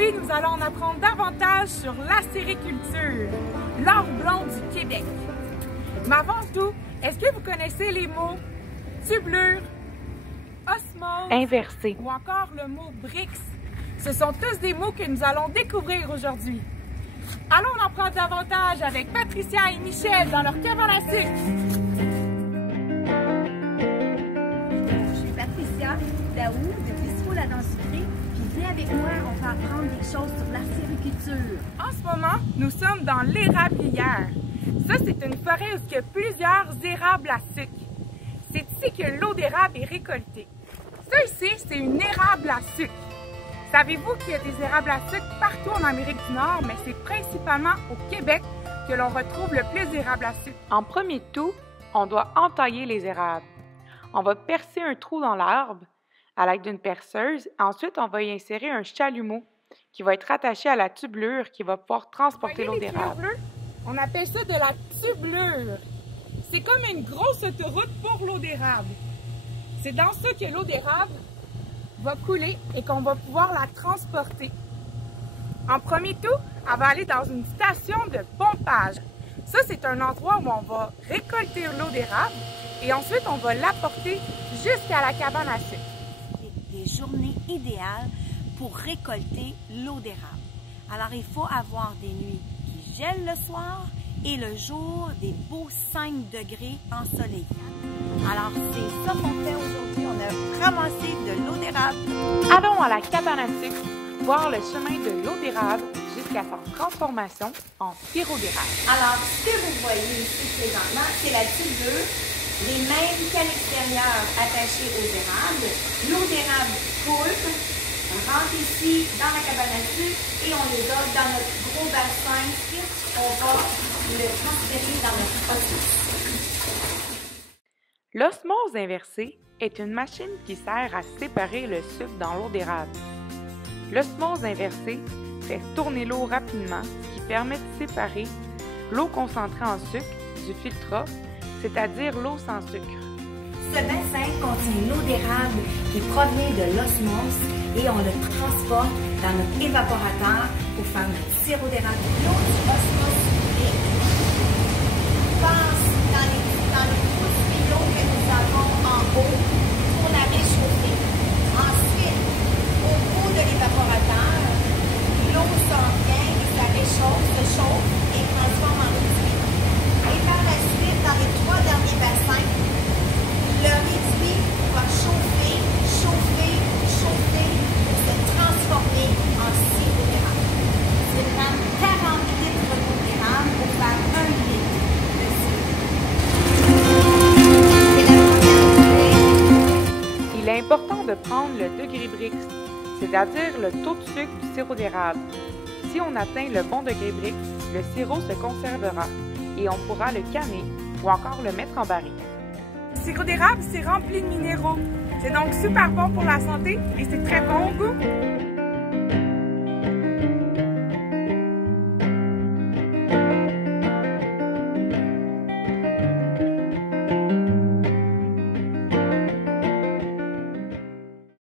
Aujourd'hui, nous allons en apprendre davantage sur l'acériculture, l'or blanc du Québec. Mais avant tout, est-ce que vous connaissez les mots tubulure, osmose, inversé ou encore le mot BRICS? Ce sont tous des mots que nous allons découvrir aujourd'hui. Allons en apprendre davantage avec Patricia et Michel dans leur cabane à sucre. Je suis Patricia Daou de Bistrot La Dent Sucrée, puis viens avec moi, on va apprendre des choses sur l'acériculture. En ce moment, nous sommes dans l'érablière. Ça, c'est une forêt où il y a plusieurs érables à sucre. C'est ici que l'eau d'érable est récoltée. Ça ici, c'est une érable à sucre. Savez-vous qu'il y a des érables à sucre partout en Amérique du Nord, mais c'est principalement au Québec que l'on retrouve le plus d'érables à sucre. En premier tout, on doit entailler les érables. On va percer un trou dans l'arbre à l'aide d'une perceuse. Ensuite, on va y insérer un chalumeau qui va être attaché à la tubulure qui va pouvoir transporter l'eau d'érable. On appelle ça de la tubulure. C'est comme une grosse autoroute pour l'eau d'érable. C'est dans ça que l'eau d'érable va couler et qu'on va pouvoir la transporter. En premier tout, elle va aller dans une station de pompage. Ça, c'est un endroit où on va récolter l'eau d'érable et ensuite on va l'apporter jusqu'à la cabane à sucre. Des journées idéales pour récolter l'eau d'érable. Alors, il faut avoir des nuits qui gèlent le soir et le jour des beaux 5 degrés ensoleillés. Alors, c'est ça qu'on fait aujourd'hui. On a ramassé de l'eau d'érable. Allons à la cabane à sucre, voir le chemin de l'eau d'érable jusqu'à sa transformation en sirop d'érable. Alors, ce que vous voyez ici présentement, c'est la tubulure, les mêmes qu'à l'extérieur attachées aux érables. L'eau d'érable coule, rentre ici dans la cabane à sucre et on les donne dans notre gros bassin. On va le transférer dans notre osmose. L'osmose inversée est une machine qui sert à séparer le sucre dans l'eau d'érable. L'osmose inversée fait tourner l'eau rapidement, ce qui permet de séparer l'eau concentrée en sucre du filtrat, c'est-à-dire l'eau sans sucre. Ce bassin contient l'eau d'érable qui provient de l'osmose et on le transporte dans notre évaporateur pour faire notre sirop d'érable. L'eau du osmose passe dans les gros tuyaux que nous avons en haut pour la réchauffer. Ensuite, au bout de l'évaporateur, l'eau s'en vient et ça réchauffe, se chauffe et transforme en réduit. Et par la suite, dans les 3 derniers bassins, le réduit va chauffer, chauffer, chauffer pour se transformer en sirop d'érable. C'est prendre 40 litres d'eau d'érable pour faire 1 litre. Il est important de prendre le degré BRICS, c'est-à-dire le taux de sucre du sirop d'érable. Si on atteint le bon degré BRICS, le sirop se conservera et on pourra le canner ou encore le mettre en barrique. Le sirop d'érable, c'est rempli de minéraux. C'est donc super bon pour la santé et c'est très bon au goût.